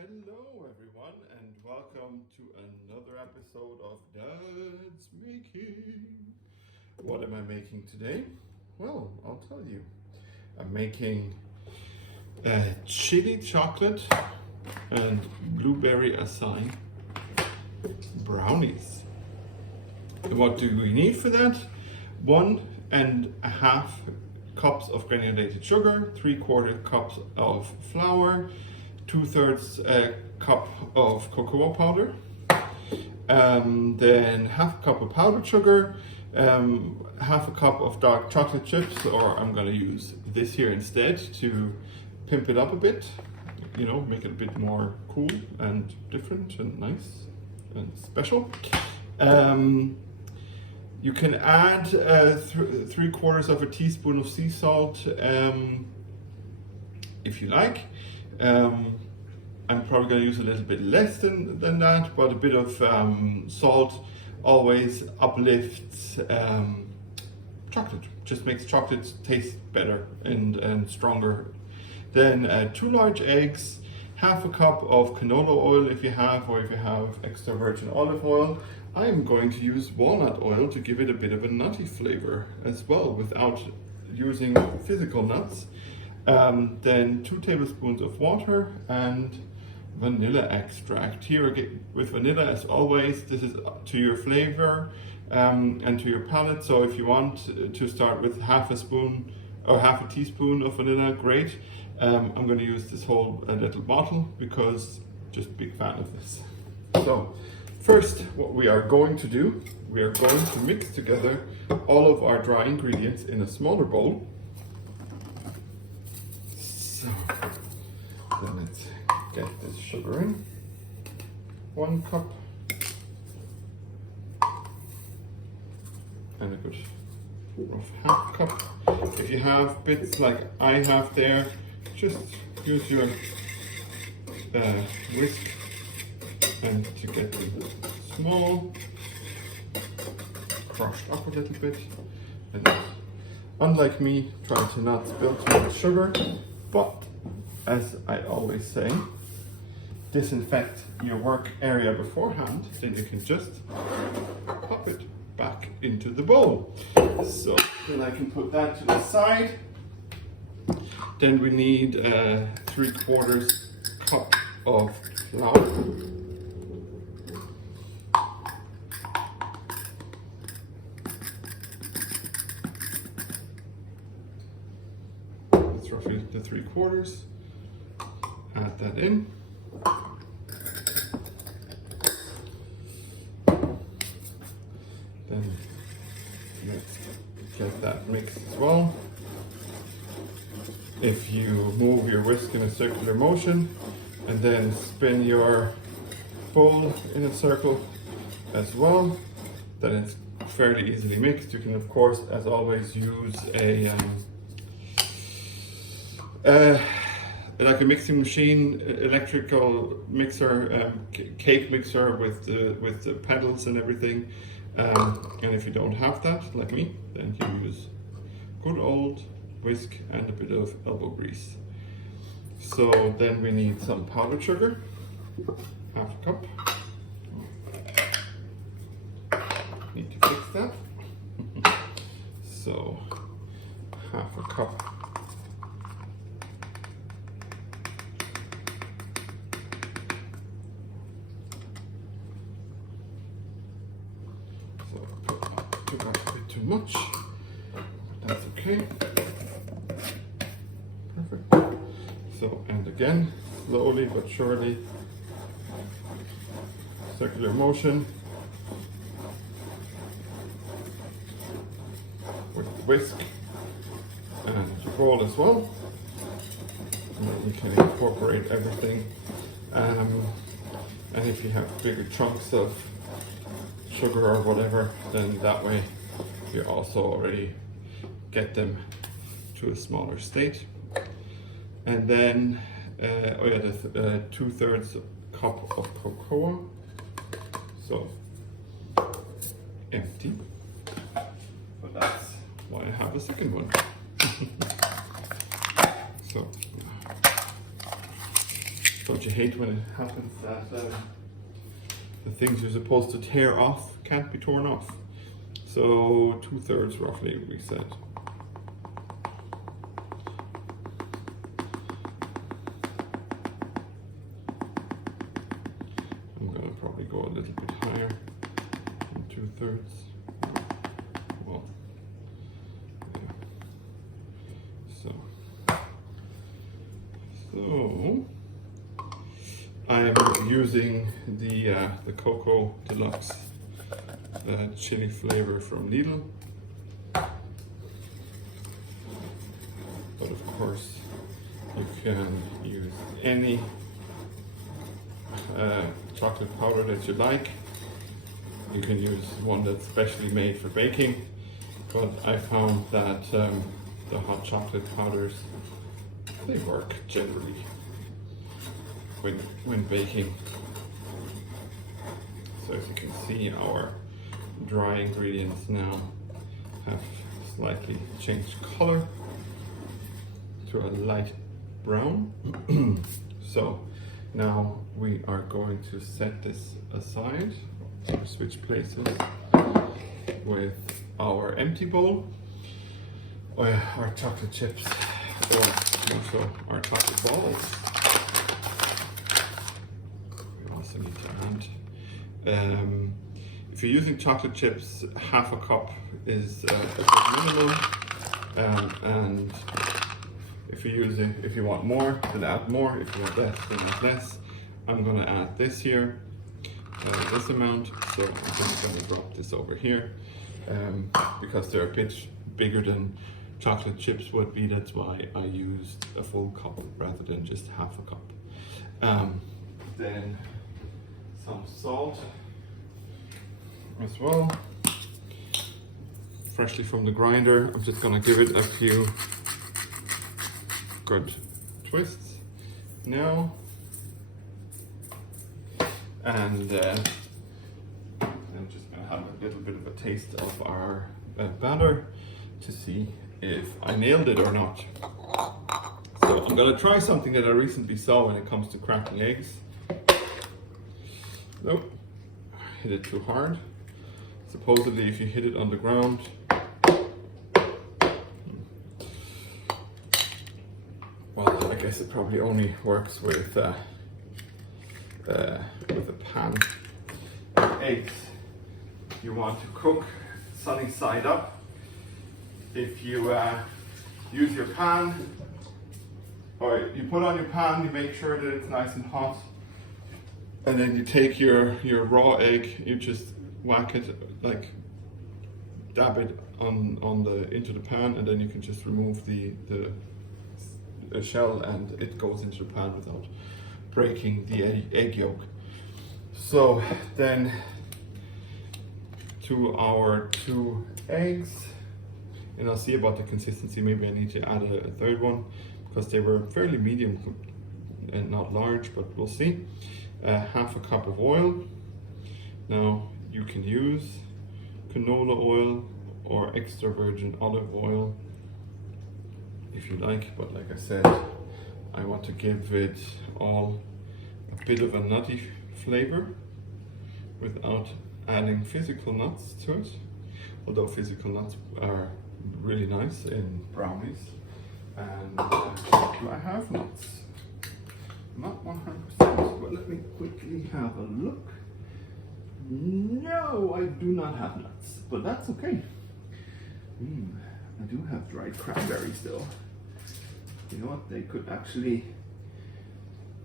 Hello everyone and welcome to another episode of Dad's Making. What am I making today? Well, I'll tell you. I'm making chili chocolate and blueberry acai brownies. And what do we need for that? 1.5 cups of granulated sugar, 3/4 cups of flour, 2/3 cup of cocoa powder, then half a cup of powdered sugar, half a cup of dark chocolate chips, or I'm going to use this here instead to pimp it up a bit, you know, make it a bit more cool and different and nice and special. You can add 3/4 of a teaspoon of sea salt if you like. I'm probably going to use a little bit less than that, but a bit of salt always uplifts chocolate, just makes chocolate taste better and stronger. Then 2 large eggs, half a cup of canola oil if you have, or if you have extra virgin olive oil. I'm going to use walnut oil to give it a bit of a nutty flavor as well without using physical nuts. Then 2 tablespoons of water and vanilla extract. Here with vanilla, as always, this is to your flavor and to your palate. So if you want to start with half a spoon or half a teaspoon of vanilla, great. I'm going to use this whole little bottle because just big fan of this. So first, what we are going to do, we are going to mix together all of our dry ingredients in a smaller bowl. So then let's get this sugar in. 1 cup and a good rough half cup. If you have bits like I have there, just use your whisk and to get them small, crushed up a little bit. And unlike me, try to not spill too much sugar, but as I always say, disinfect your work area beforehand, then you can just pop it back into the bowl. So then I can put that to the side. Then we need 3/4 cup of flour. That's roughly the 3/4. Add that in. Then let's get that mixed as well. If you move your whisk in a circular motion and then spin your bowl in a circle as well, then it's fairly easily mixed. You can, of course, as always, use like a mixing machine, electrical mixer, cake mixer with the pedals and everything. And if you don't have that, like me, then you use good old whisk and a bit of elbow grease. So then we need some powdered sugar, half a cup. Need to fix that. So half a cup. So put not a bit too much. That's okay. Perfect. So, and again, slowly but surely, circular motion with the whisk and the bowl as well. And then we can incorporate everything. And if you have bigger chunks of sugar or whatever, then that way you also already get them to a smaller state. And then 2/3 cup of cocoa, so empty, but that's why I have a second one. So Don't you hate when it happens that the things you're supposed to tear off can't be torn off? So 2/3 roughly, we said. I'm gonna probably go a little bit higher than 2/3. Well, yeah. So I'm using the Cocoa Deluxe chili flavor from Lidl. But of course, you can use any chocolate powder that you like. You can use one that's specially made for baking, but I found that the hot chocolate powders, they work generally when baking. So as you can see, our dry ingredients now have slightly changed color to a light brown. So now we are going to set this aside, or switch places with our empty bowl, or our chocolate chips, or also our chocolate balls. We also need to add, if you're using chocolate chips, half a cup is a good minimum, and if you want more, then add more. If you want less, then add less. I'm going to add this here, this amount. So I'm just going to drop this over here, because they're a bit bigger than chocolate chips would be. That's why I used a full cup rather than just half a cup. Then some salt as well, freshly from the grinder. I'm just going to give it a few good twists now, and I'm just going to have a little bit of a taste of our batter to see if I nailed it or not. So I'm going to try something that I recently saw when it comes to cracking eggs. Nope, hit it too hard. Supposedly if you hit it on the ground, well, I guess it probably only works with a pan. Eggs, you want to cook sunny side up. If you use your pan, or you put on your pan, you make sure that it's nice and hot, and then you take your raw egg, you just whack it, like dab it into the pan, and then you can just remove the shell, and it goes into the pan without breaking the egg yolk. So then to our 2 eggs, and I'll see about the consistency. Maybe I need to add a third one because they were fairly medium and not large, but we'll see. Half a cup of oil. Now you can use canola oil or extra virgin olive oil if you like, but like I said, I want to give it all a bit of a nutty flavor without adding physical nuts to it, although physical nuts are really nice in brownies. And do I have nuts? Not 100%, but let me quickly have a look. No, I do not have nuts, but that's okay. I do have dried cranberries though. You know what, they could actually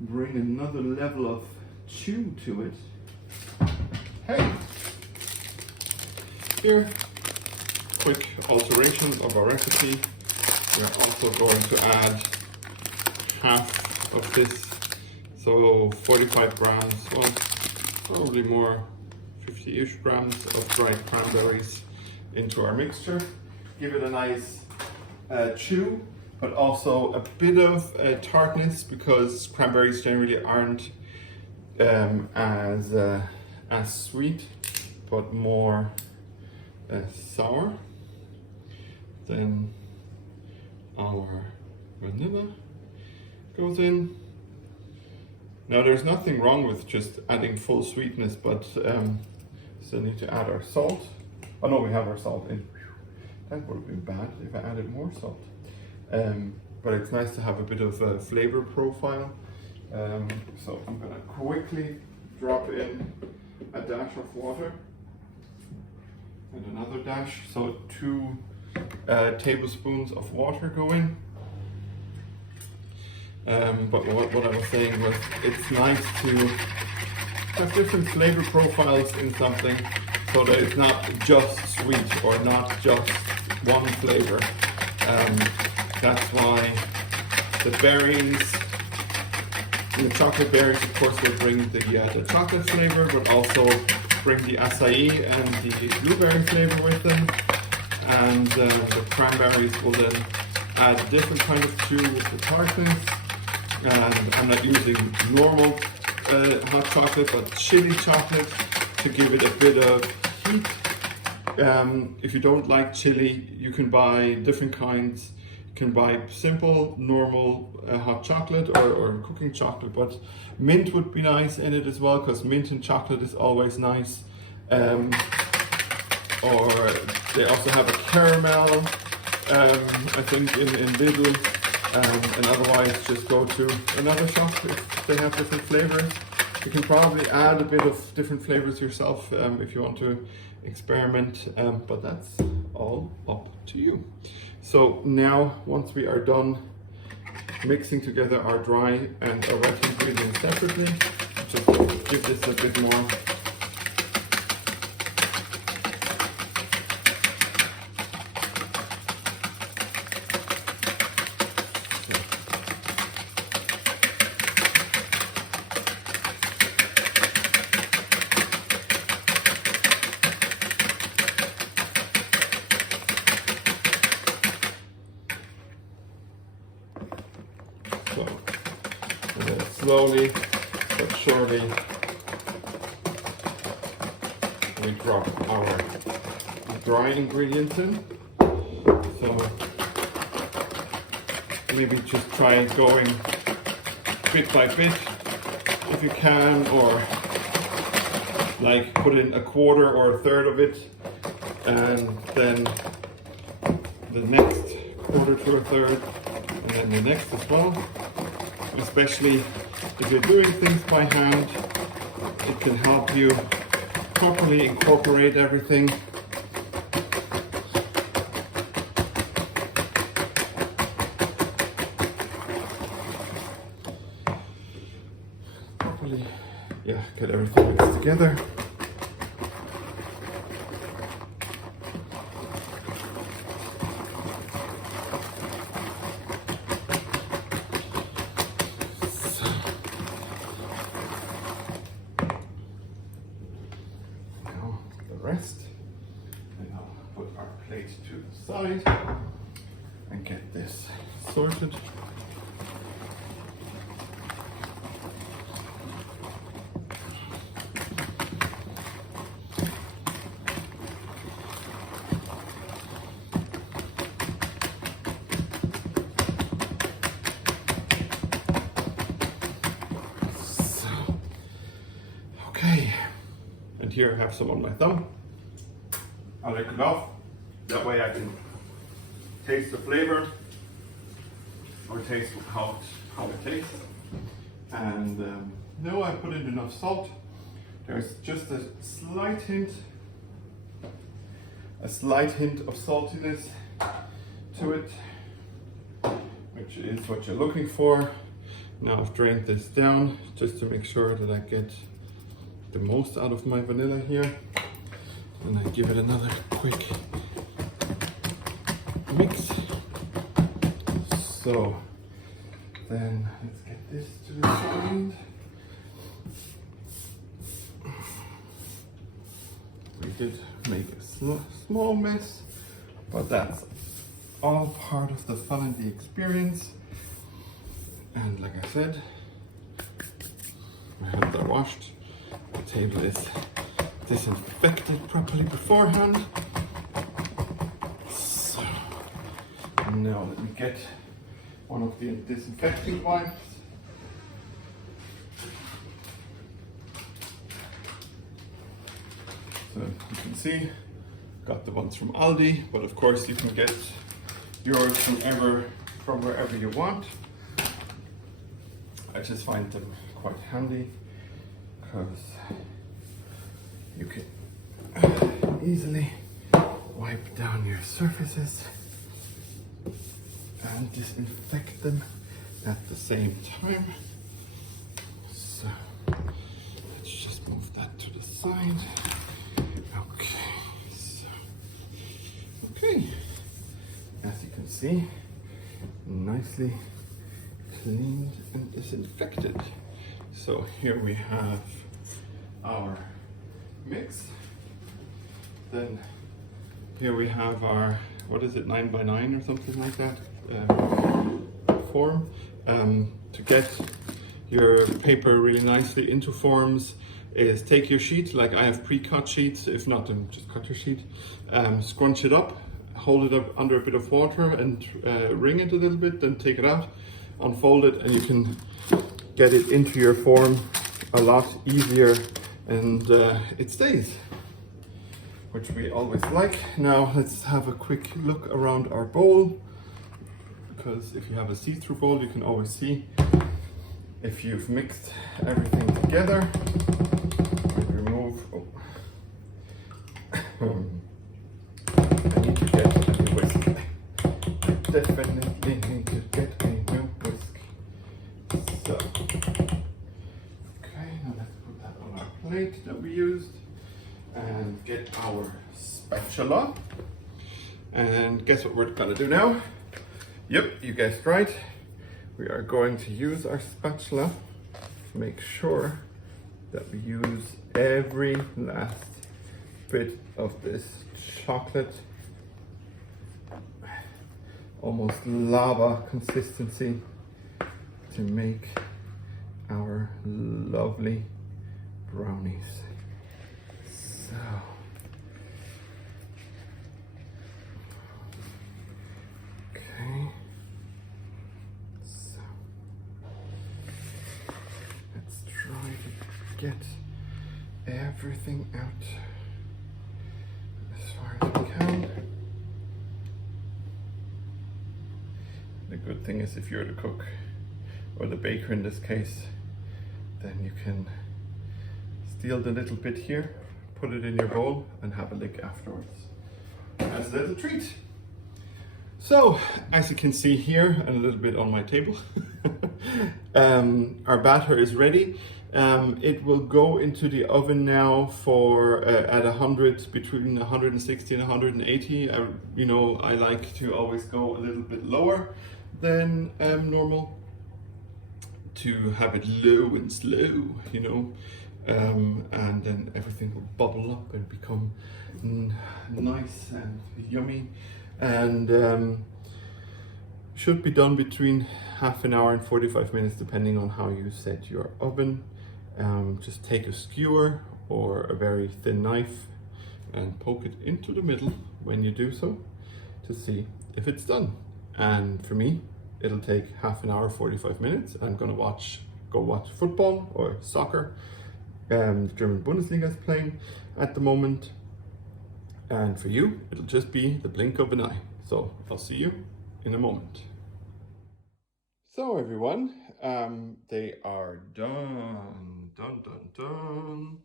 bring another level of chew to it. Hey! Here, quick alteration of our recipe. We're also going to add half of this, so 45 grams, well, probably more, 50-ish grams of dried cranberries into our mixture. Give it a nice chew, but also a bit of tartness, because cranberries generally aren't as sweet, but more sour. Then our vanilla goes in, Now there's nothing wrong with just adding full sweetness, but still need to add our salt. Oh no, we have our salt in. That would have been bad if I added more salt. But it's nice to have a bit of a flavor profile. So I'm gonna quickly drop in a dash of water and another dash. So 2 tablespoons of water go in. But what I was saying was, it's nice to have different flavor profiles in something, so that it's not just sweet or not just one flavor. That's why the berries, the chocolate berries, of course, will bring the chocolate flavor, but also bring the acai and the blueberry flavor with them. And the cranberries will then add a different kind of chew with the tartness. And I'm not using normal hot chocolate, but chili chocolate to give it a bit of heat. If you don't like chili, you can buy different kinds. You can buy simple, normal hot chocolate or cooking chocolate, but mint would be nice in it as well, because mint and chocolate is always nice. Or they also have a caramel, I think in Lidl. And otherwise just go to another shop if they have different flavors. You can probably add a bit of different flavors yourself if you want to experiment, but that's all up to you. So now, once we are done mixing together our dry and our wet ingredients separately, just give this a bit more and then slowly but surely we drop our dry ingredients in. So maybe just try going bit by bit if you can, or like put in a quarter or a third of it, and then the next quarter to a third, and then the next as well. Especially if you're doing things by hand, it can help you properly incorporate everything. Properly, yeah, get everything mixed together. Rest, and I'll put our plate to the side and get this sorted. So, okay, and here I have some on my thumb. I'll lick it off, that way I can taste the flavor or taste how it tastes. And now I put in enough salt. There's just a slight hint of saltiness to it, which is what you're looking for. Now I've drained this down just to make sure that I get the most out of my vanilla here. And I give it another quick mix. So then let's get this to the side. We did make a small mess, but that's all part of the fun and the experience. And like I said, my hands are washed. The table is disinfected properly beforehand. So now let me get one of the disinfecting wipes. So you can see, got the ones from Aldi, but of course you can get yours from wherever you want. I just find them quite handy because you can easily wipe down your surfaces and disinfect them at the same time. So let's just move that to the side. Okay, so okay, as you can see, nicely cleaned and disinfected. So here we have our mix. Then here we have our, what is it, 9x9 or something like that form. To get your paper really nicely into forms is take your sheet, like I have pre-cut sheets, if not then just cut your sheet, scrunch it up, hold it up under a bit of water and wring it a little bit, then take it out, unfold it, and you can get it into your form a lot easier, and it stays, which we always like. Now let's have a quick look around our bowl, because if you have a see-through bowl you can always see if you've mixed everything together. Remove, I need to get a new whisk. I definitely need to get a new whisk. So, okay, now let's put that on our plate that we used and get our spatula. And guess what we're gonna do now? Yep, you guessed right. We are going to use our spatula to make sure that we use every last bit of this chocolate, almost lava consistency, to make our lovely brownies. So, okay. So, let's try to get everything out as far as we can. The good thing is if you're the cook, or the baker in this case, then you can steal the little bit here, put it in your bowl and have a lick afterwards as a little treat. So as you can see here, and a little bit on my table, our batter is ready. It will go into the oven now for at 100, between 160 and 180. You know, I like to always go a little bit lower than normal, to have it low and slow, you know, and then everything will bubble up and become nice and yummy, and should be done between half an hour and 45 minutes depending on how you set your oven. Just take a skewer or a very thin knife and poke it into the middle when you do so to see if it's done. And for me, it'll take half an hour, 45 minutes. I'm gonna go watch football or soccer. The German Bundesliga is playing at the moment. And for you, it'll just be the blink of an eye. So I'll see you in a moment. So everyone, they are done, done.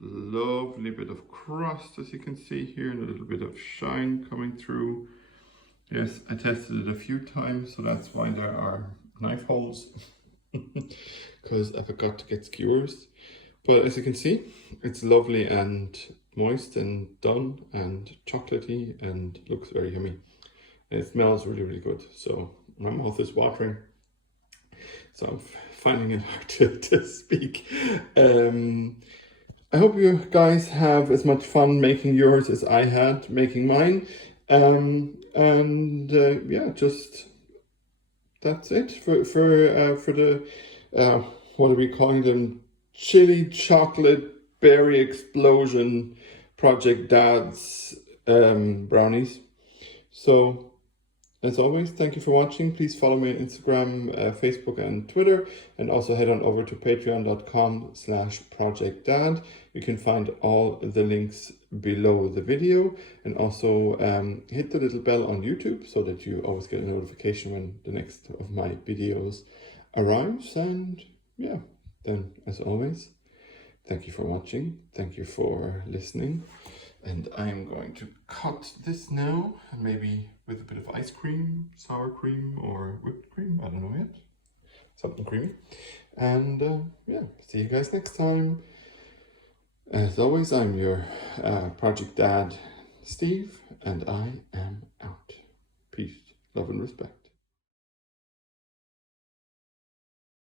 Lovely bit of crust, as you can see here, and a little bit of shine coming through. Yes, I tested it a few times, so that's why there are knife holes, because I forgot to get skewers. But as you can see, it's lovely and moist and done and chocolatey and looks very yummy. And it smells really, really good. So my mouth is watering. So I'm finding it hard to speak. I hope you guys have as much fun making yours as I had making mine. Yeah, just that's it for the what are we calling them? Chilli-Berry Explosion Project D.A.D's brownies. So as always, thank you for watching. Please follow me on Instagram, Facebook and Twitter, and also head on over to patreon.com/projectdad. You can find all the links below the video, and also hit the little bell on YouTube so that you always get a notification when the next of my videos arrives. And yeah, then as always, thank you for watching, thank you for listening, and I'm going to cut this now, maybe with a bit of ice cream, sour cream, or whipped cream, I don't know yet, something creamy. And yeah, see you guys next time. As always, I'm your Project Dad, Steve, and I am out. Peace, love and respect.